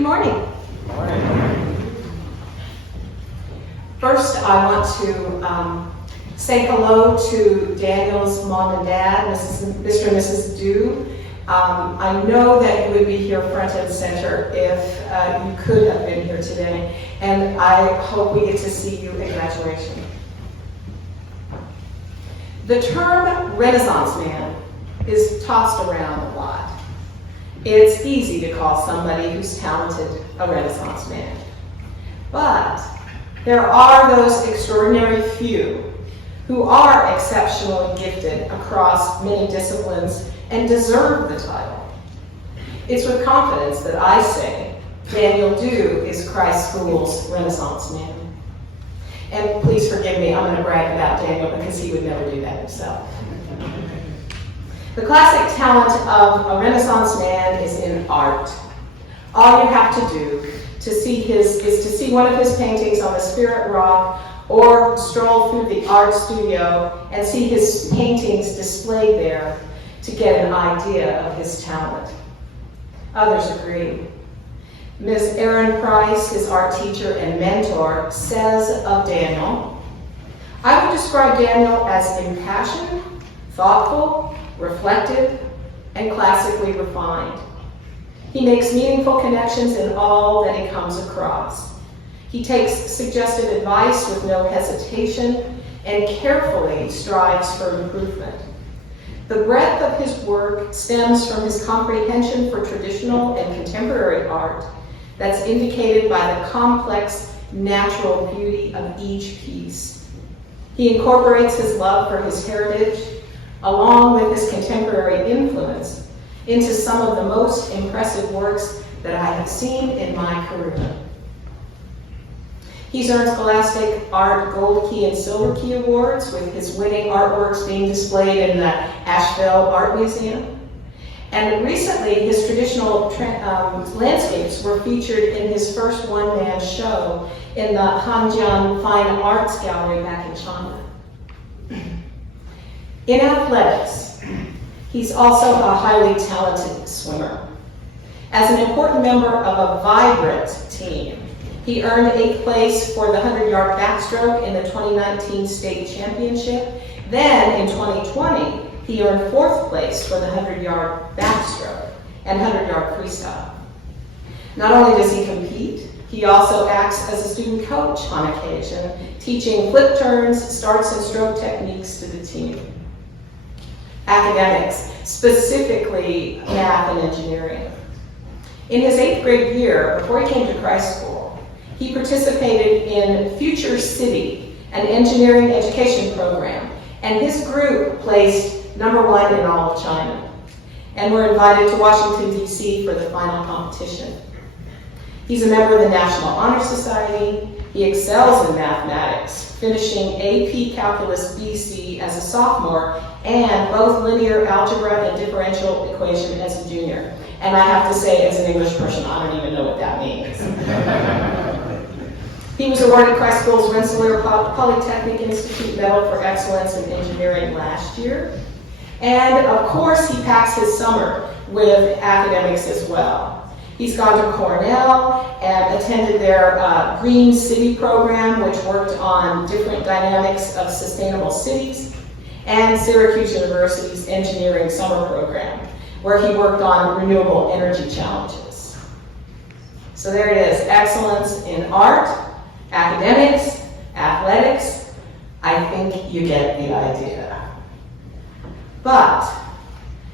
Good morning. Good morning. First, I want to say hello to Daniel's mom and dad, Mr. and Mrs. Dew. I know that you would be here front and center if you could have been here today, and I hope we get to see you at graduation. The term Renaissance man is tossed around a lot. It's easy to call somebody who's talented a Renaissance man. But there are those extraordinary few who are exceptionally gifted across many disciplines and deserve the title. It's with confidence that I say Daniel Dew is Christ School's Renaissance man. And please forgive me, I'm going to brag about Daniel because he would never do that himself. The classic talent of a Renaissance man is in art. All you have to do to see is to see one of his paintings on the Spirit Rock or stroll through the art studio and see his paintings displayed there to get an idea of his talent. Others agree. Ms. Erin Price, his art teacher and mentor, says of Daniel, "I would describe Daniel as impassioned, thoughtful, reflective, and classically refined. He makes meaningful connections in all that he comes across. He takes suggestive advice with no hesitation and carefully strives for improvement. The breadth of his work stems from his comprehension for traditional and contemporary art that's indicated by the complex natural beauty of each piece. He incorporates his love for his heritage, along with his contemporary influence, into some of the most impressive works that I have seen in my career. He's earned Scholastic Art Gold Key and Silver Key Awards, with his winning artworks being displayed in the Asheville Art Museum. And recently, his traditional landscapes were featured in his first one-man show in the Hanjian Fine Arts Gallery back in China. In athletics, he's also a highly talented swimmer. As an important member of a vibrant team, he earned 8th place for the 100-yard backstroke in the 2019 state championship. Then in 2020, he earned 4th place for the 100-yard backstroke and 100-yard freestyle. Not only does he compete, he also acts as a student coach on occasion, teaching flip turns, starts, and stroke techniques to the team. Academics, specifically math and engineering. In his 8th grade year, before he came to Christ School, he participated in Future City, an engineering education program, and his group placed #1 in all of China, and were invited to Washington, D.C. for the final competition. He's a member of the National Honor Society. He excels in mathematics, finishing AP Calculus BC as a sophomore and both linear algebra and differential equation as a junior. And I have to say, as an English person, I don't even know what that means. He was awarded Christ School's Rensselaer Polytechnic Institute Medal for Excellence in Engineering last year. And of course, he packs his summer with academics as well. He's gone to Cornell and attended their Green City program, which worked on different dynamics of sustainable cities, and Syracuse University's engineering summer program, where he worked on renewable energy challenges. So there it is, excellence in art, academics, athletics. I think you get the idea. But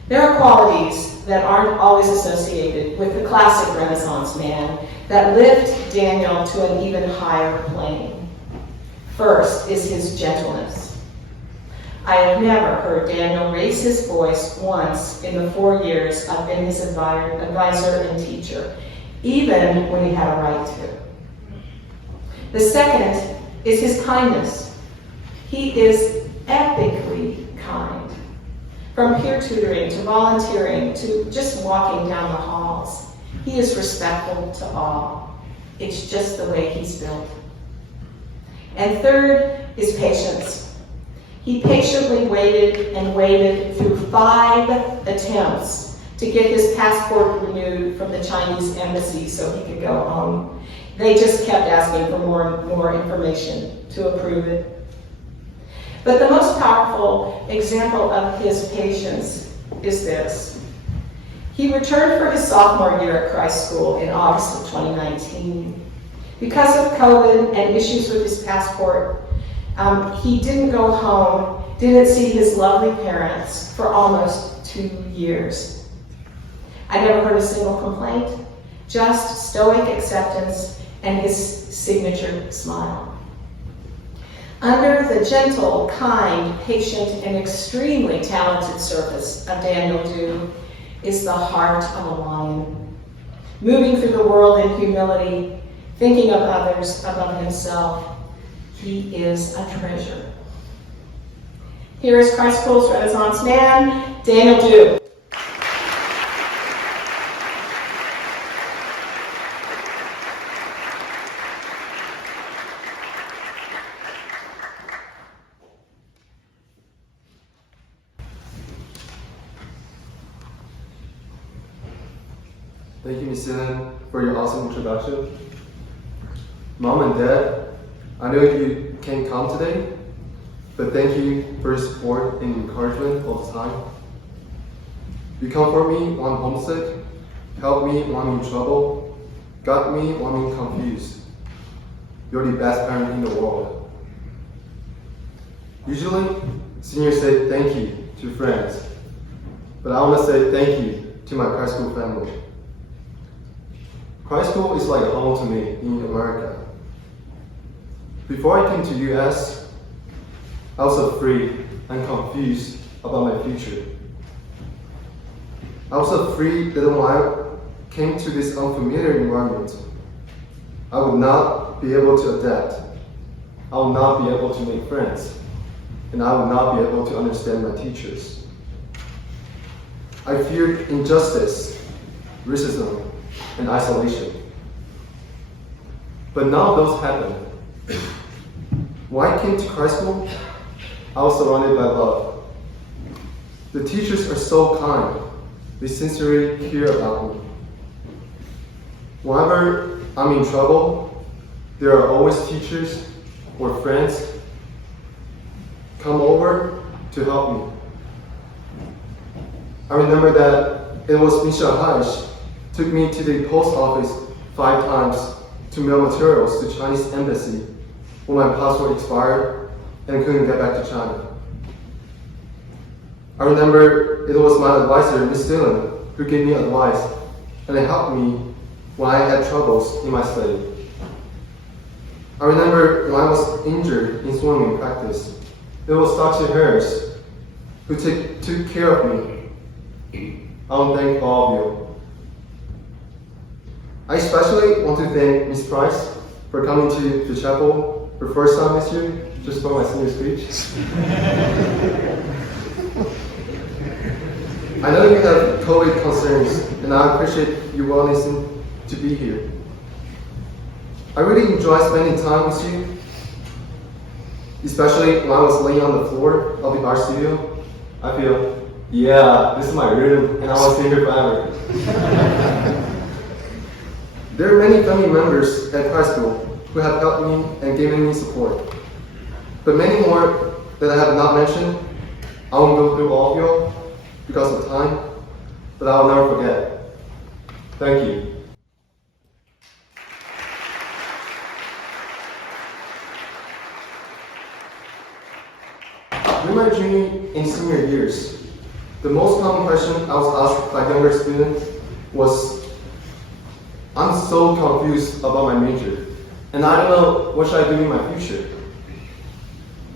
there are qualities that aren't always associated with the classic Renaissance man that lift Daniel to an even higher plane. First is his gentleness. I have never heard Daniel raise his voice once in the 4 years I've been his advisor and teacher, even when he had a right to. The second is his kindness. He is epically kind. From peer tutoring to volunteering to just walking down the halls, he is respectful to all. It's just the way he's built. And third is patience. He patiently waited and waited through 5 attempts to get his passport renewed from the Chinese embassy so he could go home. They just kept asking for more and more information to approve it. But the most powerful example of his patience is this. He returned for his sophomore year at Christ School in August of 2019. Because of COVID and issues with his passport, he didn't go home, didn't see his lovely parents for almost 2 years. I never heard a single complaint, just stoic acceptance and his signature smile. Under the gentle, kind, patient, and extremely talented surface of Daniel Du is the heart of a lion, moving through the world in humility, thinking of others above himself. He is a treasure. Here is Christ School's Renaissance man, Daniel Du. Thank you, Ms. Sillen, for your awesome introduction. Mom and Dad, I know you can't come today, but thank you for your support and encouragement all the time. You comfort me when I'm homesick, help me when I'm in trouble, got me when I'm confused. You're the best parent in the world. Usually, seniors say thank you to friends, but I want to say thank you to my Christ School family. Christ School is like a home to me in America. Before I came to US, I was afraid and confused about my future. I was afraid that when I came to this unfamiliar environment, I would not be able to adapt. I would not be able to make friends, and I would not be able to understand my teachers. I feared injustice, racism, and isolation. But none of those happened. When I came to Christ School, I was surrounded by love. The teachers are so kind. They sincerely care about me. Whenever I'm in trouble, there are always teachers or friends come over to help me. I remember that it was Michelle Heisch took me to the post office 5 times to mail materials to Chinese embassy when my passport expired and couldn't get back to China. I remember it was my advisor, Ms. Dillon, who gave me advice and it helped me when I had troubles in my study. I remember when I was injured in swimming practice, it was Dr. Harris who took care of me. I want to thank all of you. I especially want to thank Ms. Price for coming to the chapel for the first time this year, just for my senior speech. I know you have COVID concerns, and I appreciate your willingness to be here. I really enjoy spending time with you, especially when I was laying on the floor of the art studio. I feel, yeah, this is my room, and I want to stay here forever. There are many family members at Christ School who have helped me and given me support. But many more that I have not mentioned, I won't go through all of you because of time, but I will never forget. Thank you. During my journey in senior years, the most common question I was asked by younger students was, I'm so confused about my major, and I don't know what should I do in my future.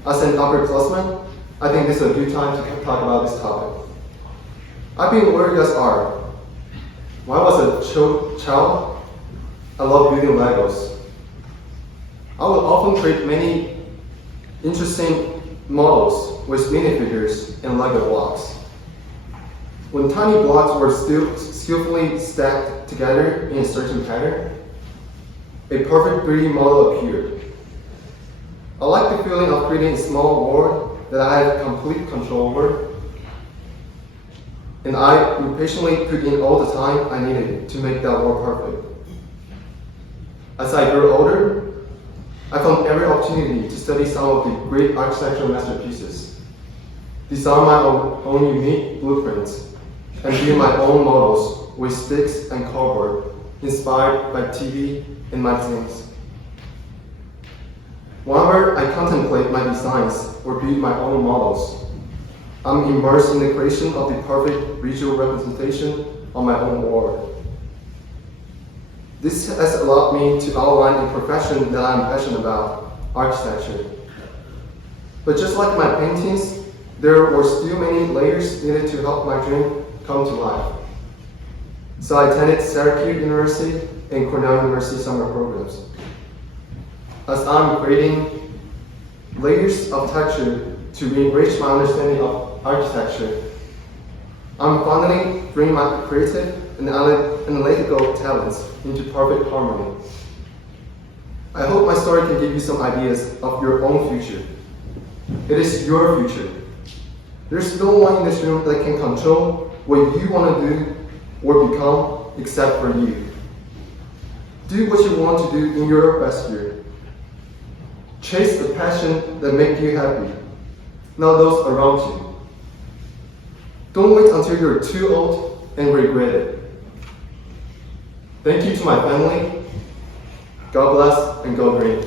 As an upperclassman, I think this is a good time to talk about this topic. I've been where you guys are. When I was a child, I loved building Legos. I would often create many interesting models with minifigures and Lego blocks. When tiny blocks were still skillfully stacked together in a certain pattern, a perfect 3D model appeared. I like the feeling of creating a small world that I have complete control over. and I would patiently put in all the time I needed to make that work perfect. As I grew older, I found every opportunity to study some of the great architectural masterpieces, design my own unique blueprints, and build my own models with sticks and cardboard inspired by TV and magazines. Whenever I contemplate my designs or build my own models, I'm immersed in the creation of the perfect visual representation of my own world. This has allowed me to outline a profession that I'm passionate about, architecture. But just like my paintings, there were still many layers needed to help my dream come to life. So I attended Syracuse University and Cornell University summer programs. As I'm creating layers of texture to enrich my understanding of architecture, I'm finally bringing my creative and analytical talents into perfect harmony. I hope my story can give you some ideas of your own future. It is your future. There's no one in this room that can control what you want to do or become except for you. Do what you want to do in your best year. Chase the passion that makes you happy, not those around you. Don't wait until you're too old and regret it. Thank you to my family. God bless and go green.